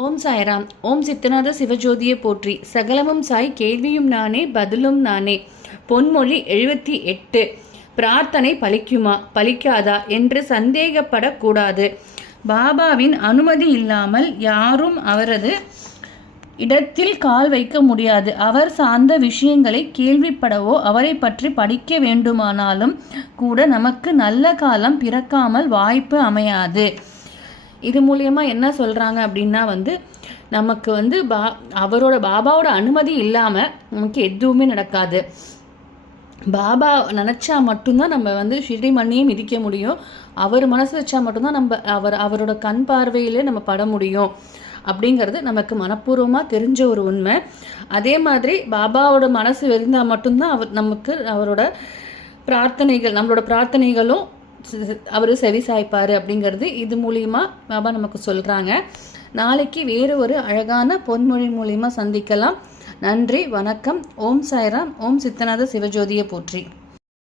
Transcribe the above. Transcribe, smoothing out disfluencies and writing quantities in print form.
ஓம் சாய்ராம். ஓம் சித்தநாத சிவஜோதியை போற்றி. சகலமும் சாய், கேள்வியும் நானே, பதிலும் நானே. பொன்மொழி 78. பிரார்த்தனை பலிக்குமா பலிக்காதா என்று சந்தேகப்படக்கூடாது. பாபாவின் அனுமதி இல்லாமல் யாரும் அவரது இடத்தில் கால் வைக்க முடியாது. அவர் சார்ந்த விஷயங்களை கேள்விப்படவோ அவரை பற்றி படிக்க வேண்டுமானாலும் கூட நமக்கு நல்ல காலம் பிறக்காமல் வாய்ப்பு அமையாது. இது மூலியமாக என்ன சொல்கிறாங்க அப்படின்னா நமக்கு பாபாவோட அனுமதி இல்லாமல் நமக்கு எதுவுமே நடக்காது. பாபா நினச்சா மட்டும்தான் நம்ம ஷிரடி மண்ணியை மிதிக்க முடியும். அவர் மனசு வச்சா மட்டும்தான் அவரோட கண் பார்வையிலே நம்ம பட முடியும் அப்படிங்கிறது நமக்கு மனப்பூர்வமாக தெரிஞ்ச ஒரு உண்மை. அதே மாதிரி பாபாவோட மனசு இருந்தால் மட்டும்தான் நம்மளோட பிரார்த்தனைகளும் அவர் செவி சாய்ப்பார் அப்படிங்கிறது இது மூலியமாக பாபா நமக்கு சொல்கிறாங்க. நாளைக்கு வேறு ஒரு அழகான பொன்மொழி மூலியமாக சந்திக்கலாம். நன்றி, வணக்கம். ஓம் சாய்ராம். ஓம் சித்தநாத சிவஜோதியை போற்றி.